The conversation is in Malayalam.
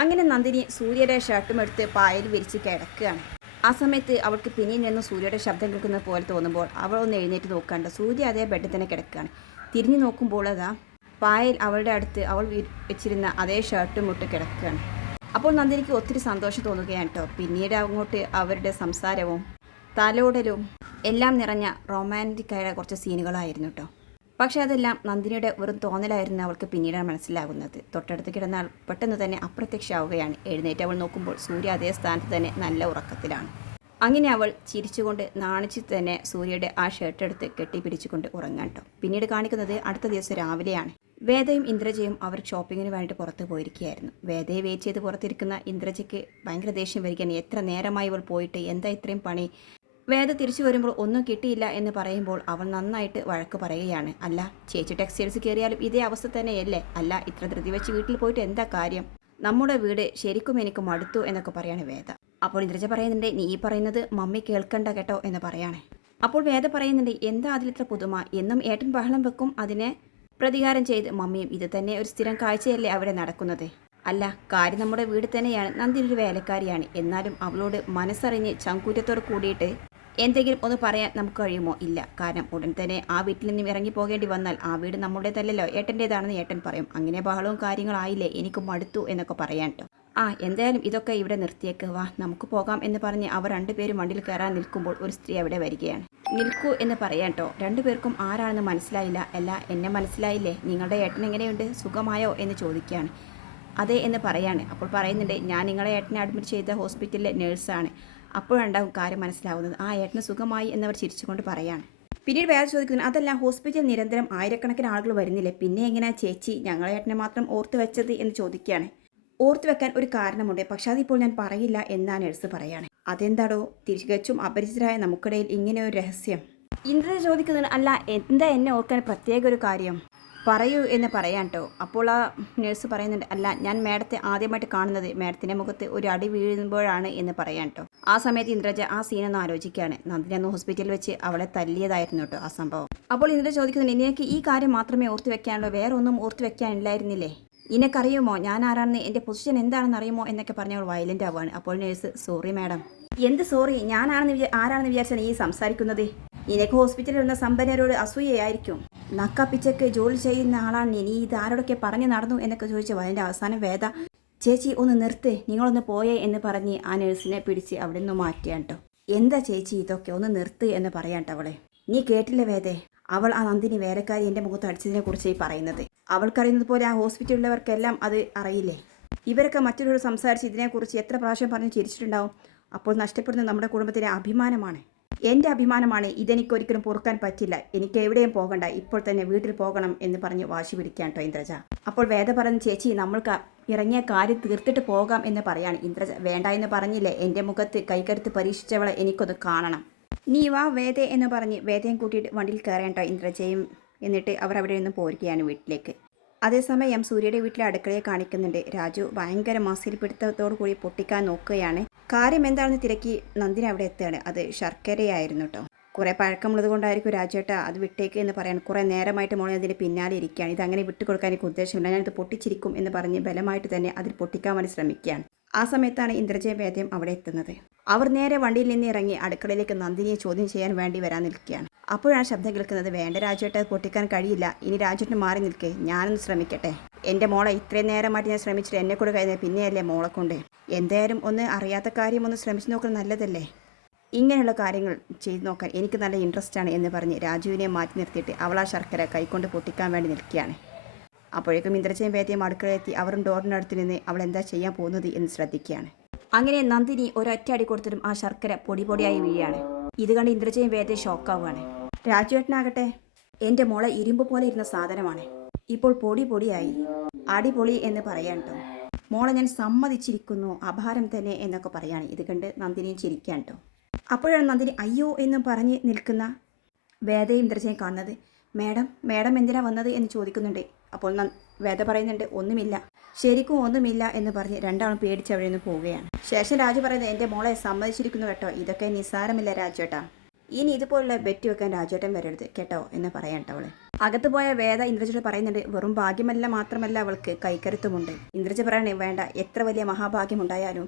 അങ്ങനെ നന്ദിനി സൂര്യയുടെ ഷർട്ടും എടുത്ത് പായൽ വിരിച്ച് കിടക്കുകയാണ്. ആ സമയത്ത് അവൾക്ക് പിന്നിൽ നിന്ന് സൂര്യയുടെ ശബ്ദം കേൾക്കുന്നത് പോലെ തോന്നുമ്പോൾ അവൾ ഒന്ന് എഴുന്നേറ്റ് നോക്കാണ്ട് സൂര്യ അതേ ബെഡിൽ തന്നെ കിടക്കുകയാണ്. തിരിഞ്ഞു നോക്കുമ്പോൾ അതാ പായൽ അവളുടെ അടുത്ത് അവൾ വെച്ചിരുന്ന അതേ ഷർട്ടും ഇട്ട് കിടക്കുകയാണ്. അപ്പോൾ നന്ദിനിക്ക് ഒത്തിരി സന്തോഷം തോന്നുകയാണ് കേട്ടോ. പിന്നീട് അങ്ങോട്ട് അവരുടെ സംസാരവും തലോടലും എല്ലാം നിറഞ്ഞ റൊമാൻറ്റിക്കായ കുറച്ച് സീനുകളായിരുന്നു കേട്ടോ. പക്ഷേ അതെല്ലാം നന്ദിനിയുടെ വെറും തോന്നലായിരുന്നു അവൾക്ക് പിന്നീടാണ് മനസ്സിലാകുന്നത്. തൊട്ടടുത്ത് കിടന്നാൽ പെട്ടെന്ന് തന്നെ അപ്രത്യക്ഷമാവുകയാണ്. എഴുന്നേറ്റ് അവൾ നോക്കുമ്പോൾ സൂര്യ അതേ സ്ഥാനത്ത് തന്നെ നല്ല ഉറക്കത്തിലാണ്. അങ്ങനെ അവൾ ചിരിച്ചുകൊണ്ട് നാണിച്ച് തന്നെ സൂര്യയുടെ ആ ഷർട്ട് എടുത്ത് കെട്ടിപ്പിടിച്ചുകൊണ്ട് ഉറങ്ങാൻ കേട്ടോ. പിന്നീട് കാണിക്കുന്നത് അടുത്ത ദിവസം രാവിലെയാണ്. വേദയും ഇന്ദ്രജയും അവർ ഷോപ്പിങ്ങിന് വേണ്ടിയിട്ട് പുറത്ത് പോയിരിക്കുകയായിരുന്നു. വേദയെ വെയിറ്റ് ചെയ്ത് പുറത്തിരിക്കുന്ന ഇന്ദ്രജയ്ക്ക് ഭയങ്കര ദേഷ്യം വരികയാണ്. എത്ര നേരമായി ഇവൾ പോയിട്ട്, എന്താ ഇത്രയും പണി? വേദ തിരിച്ചു വരുമ്പോൾ ഒന്നും കിട്ടിയില്ല എന്ന് പറയുമ്പോൾ അവൾ നന്നായിട്ട് വഴക്ക് പറയുകയാണ്. അല്ല, ചേച്ചി ടെക്സ്റ്റൈൽസ് കയറിയാലും ഇതേ അവസ്ഥ തന്നെയല്ലേ? അല്ല, ഇത്ര ധൃതി വെച്ച് വീട്ടിൽ പോയിട്ട് എന്താ കാര്യം? നമ്മുടെ വീട് ശരിക്കും എനിക്ക് മടുത്തു എന്നൊക്കെ പറയാണ് വേദ. അപ്പോൾ ഇന്ദ്രജ പറയുന്നുണ്ട്, നീ പറയുന്നത് മമ്മി കേൾക്കണ്ട കേട്ടോ എന്ന് പറയാണ്. അപ്പോൾ വേദ പറയുന്നുണ്ട്, എന്താ അതിലിത്ര പുതുമ? എന്നും ഏട്ടൻ ബഹളം വെക്കും, അതിനെ പ്രതികാരം ചെയ്ത് മമ്മിയും. ഇത് തന്നെ ഒരു സ്ഥിരം കാഴ്ചയല്ലേ അവിടെ നടക്കുന്നത്? അല്ല, കാര്യം നമ്മുടെ വീട് തന്നെയാണ്. നന്ദിനി ഒരു വേലക്കാരിയാണ്. എന്നാലും അവളോട് മനസ്സറിഞ്ഞ് ചങ്കൂറ്റത്തോട് കൂടിയിട്ട് എന്തെങ്കിലും ഒന്ന് പറയാൻ നമുക്ക് കഴിയുമോ? ഇല്ല. കാരണം ഉടൻ തന്നെ ആ വീട്ടിൽ നിന്നും ഇറങ്ങി പോകേണ്ടി വന്നാൽ ആ വീട് നമ്മുടേതല്ലല്ലോ, ഏട്ടൻ്റേതാണെന്ന് ഏട്ടൻ പറയും. അങ്ങനെ ബഹളവും കാര്യങ്ങളായില്ലേ, എനിക്ക് മടുത്തു എന്നൊക്കെ പറയാൻ കേട്ടോ. എന്തായാലും ഇതൊക്കെ ഇവിടെ നിർത്തിയേക്ക്, വാ നമുക്ക് പോകാം എന്ന് പറഞ്ഞ് അവർ രണ്ടുപേരും വണ്ടിയിൽ കയറാൻ നിൽക്കുമ്പോൾ ഒരു സ്ത്രീ അവിടെ വരികയാണ്. നിൽക്കൂ എന്ന് പറയാൻ കേട്ടോ. രണ്ടുപേർക്കും ആരാണെന്ന് മനസ്സിലായില്ല. അല്ല, എന്നെ മനസ്സിലായില്ലേ? നിങ്ങളുടെ ഏട്ടൻ എങ്ങനെയുണ്ട്, സുഖമായോ എന്ന് ചോദിക്കുകയാണ്. അതെ എന്ന് പറയാണ്. അപ്പോൾ പറയുന്നുണ്ട്, ഞാൻ നിങ്ങളെ ഏട്ടനെ അഡ്മിറ്റ് ചെയ്ത ഹോസ്പിറ്റലിലെ നേഴ്സാണ്. അപ്പോഴുണ്ടാവും കാര്യം മനസ്സിലാവുന്നത്. ആ ഏട്ടന് സുഖമായി എന്നവർ ചിരിച്ചുകൊണ്ട് പറയാണ്. പിന്നീട് വേറെ ചോദിക്കുന്നു, അതല്ല, ഹോസ്പിറ്റലിൽ നിരന്തരം ആയിരക്കണക്കിന് ആളുകൾ വരുന്നില്ലേ, പിന്നെ എങ്ങനെയാ ചേച്ചി ഞങ്ങളെ ഏട്ടനെ മാത്രം ഓർത്ത് വെച്ചത് എന്ന് ചോദിക്കുകയാണ്. ഓർത്ത് വെക്കാൻ ഒരു കാരണമുണ്ട്, പക്ഷെ അതിപ്പോൾ ഞാൻ പറയില്ല എന്നാ നേഴ്സ് പറയാണ്. അതെന്താടോ, തികച്ചും അപരിചിതരായ നമുക്കിടയിൽ ഇങ്ങനെ ഒരു രഹസ്യം? ഇന്ദ്രൻ ചോദിക്കുന്നുണ്ട്, അല്ല എന്താ എന്നെ ഓർക്കാൻ പ്രത്യേക ഒരു കാര്യം പറയൂ എന്ന് പറയാൻ കേട്ടോ. അപ്പോൾ ആ നേഴ്സ് പറയുന്നുണ്ട്, അല്ല ഞാൻ മേഡത്തെ ആദ്യമായിട്ട് കാണുന്നത് മേഡത്തിൻ്റെ മുഖത്ത് ഒരു അടി വീഴുമ്പോഴാണ് എന്ന് പറയാൻ കേട്ടോ. ആ സമയത്ത് ഇന്ദ്രജ ആ സീനൊന്ന് ആലോചിക്കുകയാണ്. നന്ദിനി അന്ന് ഹോസ്പിറ്റലിൽ വെച്ച് അവളെ തല്ലിയതായിരുന്നു കേട്ടോ ആ സംഭവം. അപ്പോൾ ഇന്ദ്രജ ചോദിക്കുന്നുണ്ട്, നിനക്ക് ഈ കാര്യം മാത്രമേ ഓർത്ത് വെക്കാനുള്ളൂ, വേറെ ഒന്നും ഓർത്ത് വെക്കാനില്ലായിരുന്നില്ലേ? നിനക്കറിയുമോ ഞാൻ ആരാണെന്ന്, എൻ്റെ പൊസിഷൻ എന്താണെന്ന് അറിയുമോ എന്നൊക്കെ പറഞ്ഞവൾ വയലൻ്റ് ആവുകയാണ്. അപ്പോൾ നേഴ്സ്, സോറി മാഡം. എന്ത് സോറി? ആരാണെന്ന് വിചാരിച്ചാണ് ഈ സംസാരിക്കുന്നത്? നിനക്ക് ഹോസ്പിറ്റലിൽ വന്ന സമ്പന്നരോട് അസൂയയായിരിക്കും. നക്കാപ്പിച്ചക്ക് ജോലി ചെയ്യുന്ന ആളാണ് നീ ഇതാരോടൊക്കെ പറഞ്ഞു നടന്നു എന്നൊക്കെ ചോദിച്ച് അതിൻ്റെ അവസാനം വേദ, ചേച്ചി ഒന്ന് നിർത്ത്, നിങ്ങളൊന്ന് പോയേ എന്ന് പറഞ്ഞ് ആ നേഴ്സിനെ പിടിച്ച് അവിടെ നിന്ന് മാറ്റിയാണ് കേട്ടോ. എന്താ ചേച്ചി ഇതൊക്കെ, ഒന്ന് നിർത്ത് എന്ന് പറയാൻ കേട്ടോ അവളെ. നീ കേട്ടില്ല വേദേ, അവൾ ആ നന്ദിനി വേലക്കാരി എൻ്റെ മുഖത്ത് അടിച്ചതിനെ കുറിച്ച് പറയുന്നത്. അവൾക്കറിയുന്നത് പോലെ ആ ഹോസ്പിറ്റലിലുള്ളവർക്കെല്ലാം അത് അറിയില്ലേ? ഇവരൊക്കെ മറ്റൊരു സംസാരിച്ച് ഇതിനെക്കുറിച്ച് എത്ര പ്രാവശ്യം പറഞ്ഞ് ചിരിച്ചിട്ടുണ്ടാവും. അപ്പോൾ നഷ്ടപ്പെടുന്നത് നമ്മുടെ കുടുംബത്തിലെ അഭിമാനമാണ്, എൻ്റെ അഭിമാനമാണ്. ഇതെനിക്കൊരിക്കലും പൊറുക്കാൻ പറ്റില്ല. എനിക്ക് എവിടെയും പോകണ്ട, ഇപ്പോൾ തന്നെ വീട്ടിൽ പോകണം എന്ന് പറഞ്ഞ് വാശി പിടിക്കാൻ കേട്ടോ ഇന്ദ്രജ. അപ്പോൾ വേദ പറഞ്ഞു, ചേച്ചി നമ്മൾക്ക് ഇറങ്ങിയ കാര്യം തീർത്തിട്ട് പോകാം എന്ന് പറയാണ്. ഇന്ദ്രജ, വേണ്ട എന്ന് പറഞ്ഞില്ലേ, എൻ്റെ മുഖത്ത് കൈകരുത്ത് പരീക്ഷിച്ചവളെ എനിക്കൊന്ന് കാണണം. നീ വാ വേദ എന്ന് പറഞ്ഞ് വേദയും കൂട്ടിയിട്ട് വണ്ടിയിൽ കയറാൻ കേട്ടോ ഇന്ദ്രജയും. എന്നിട്ട് അവർ അവിടെ നിന്ന് പോരുകയാണ് വീട്ടിലേക്ക്. അതേസമയം സൂര്യയുടെ വീട്ടിലെ അടുക്കളയെ കാണിക്കുന്നുണ്ട്. രാജു ഭയങ്കര മസിൽ പിടുത്തത്തോടു കൂടി പൊട്ടിക്കാൻ നോക്കുകയാണ്. കാര്യം എന്താണെന്ന് തിരക്കി നന്ദിനി അവിടെ എത്തുകയാണ്. അത് ശർക്കരയായിരുന്നു കേട്ടോ. കുറേ പഴക്കമുള്ളത് കൊണ്ടായിരിക്കും രാജേട്ട അത് വിട്ടേക്ക് എന്ന് പറയാൻ. കുറേ നേരമായിട്ട് മോളെ അതിന് പിന്നാലെ ഇരിക്കുകയാണ്. ഇതങ്ങനെ വിട്ടുകൊടുക്കാൻ എനിക്ക് ഉദ്ദേശമില്ല, ഞാനിത് പൊട്ടിച്ചിരിക്കും എന്ന് പറഞ്ഞ് ബലമായിട്ട് തന്നെ അതിൽ പൊട്ടിക്കാൻ വേണ്ടി ശ്രമിക്കുകയാണ്. ആ സമയത്താണ് ഇന്ദ്രജയ വേദ്യം അവിടെ എത്തുന്നത്. അവർ നേരെ വണ്ടിയിൽ നിന്ന് ഇറങ്ങി അടുക്കളയിലേക്ക് നന്ദിനിയെ ചോദ്യം ചെയ്യാൻ വേണ്ടി വരാൻ നിൽക്കുകയാണ്. അപ്പോഴാണ് ശബ്ദം കേൾക്കുന്നത്, വേണ്ട രാജേട്ട, അത് പൊട്ടിക്കാൻ കഴിയില്ല, ഇനി രാജേട്ടന് മാറി നിൽക്കേ, ഞാനൊന്ന് ശ്രമിക്കട്ടെ. എൻ്റെ മോളെ ഇത്രയും നേരമായിട്ട് ഞാൻ ശ്രമിച്ചിട്ട് എന്നെ കൂടെ കഴിഞ്ഞാൽ പിന്നെയല്ലേ മോളെ കൊണ്ട്. എന്തായാലും ഒന്ന് അറിയാത്ത കാര്യം ഒന്ന് ശ്രമിച്ചു നോക്കാൻ നല്ലതല്ലേ? ഇങ്ങനെയുള്ള കാര്യങ്ങൾ ചെയ്തു നോക്കാൻ എനിക്ക് നല്ല ഇൻട്രസ്റ്റ് ആണ് എന്ന് പറഞ്ഞ് രാജുവിനെ മാറ്റി നിർത്തിയിട്ട് അവൾ ആ ശർക്കര കൈകൊണ്ട് പൊട്ടിക്കാൻ വേണ്ടി നിൽക്കുകയാണ്. അപ്പോഴേക്കും ഇന്ദ്രജയും വേദ്യം അടുക്കളയെത്തി അവരും ഡോറിനടുത്ത് നിന്ന് അവൾ എന്താ ചെയ്യാൻ പോകുന്നത് എന്ന് ശ്രദ്ധിക്കുകയാണ്. അങ്ങനെ നന്ദിനി ഒരൊറ്റ അടി കൊടുത്തിട്ടും ആ ശർക്കര പൊടി പൊടിയായി വീഴുകയാണ്. ഇത് കണ്ട് ഇന്ദ്രജയും വേദ്യം ഷോക്കാവുകയാണ്. രാജുവേട്ടനാകട്ടെ, എൻ്റെ മോളെ ഇരുമ്പ് പോലെ ഇരുന്ന സാധനമാണ്, ഇപ്പോൾ പൊടി പൊടിയായി. അടിപൊളി എന്ന് പറയാൻ കേട്ടോ. മോളെ ഞാൻ സമ്മതിച്ചിരിക്കുന്നു, അപാരം തന്നെ എന്നൊക്കെ പറയാണ്. ഇത് കണ്ട് നന്ദിനിയും ചിരിക്കാൻ കേട്ടോ. അപ്പോഴാണ് നന്ദിനി അയ്യോ എന്ന് പറഞ്ഞ് നിൽക്കുന്ന വേദയും ഇന്ദ്രജയും കാണുന്നത്. മേഡം എന്തിനാ വന്നത് എന്ന് ചോദിക്കുന്നുണ്ട്. അപ്പോൾ വേദ പറയുന്നുണ്ട്, ഒന്നുമില്ല, ശരിക്കും ഒന്നുമില്ല എന്ന് പറഞ്ഞ് രണ്ടാളും പേടിച്ച് അവിടെ നിന്ന് പോവുകയാണ്. ശേഷം രാജു പറയുന്നത്, എൻ്റെ മോളെ സമ്മതിച്ചിരിക്കുന്നു കേട്ടോ, ഇതൊക്കെ നിസ്സാരമില്ല രാജേട്ടാ, ഇനി ഇതുപോലുള്ള ബെറ്റ് വെക്കാൻ രാജേട്ടൻ വരരുത് കേട്ടോ എന്ന് പറയാൻ കേട്ടോ അവളെ. അകത്ത് പോയ വേദ ഇന്ദ്രജയോട് പറയുന്നുണ്ട്, വെറും ഭാഗ്യമല്ല മാത്രമല്ല അവൾക്ക് കൈക്കരുത്തുമുണ്ട്. ഇന്ദ്രജ പറയണേ, വേണ്ട, എത്ര വലിയ മഹാഭാഗ്യമുണ്ടായാലും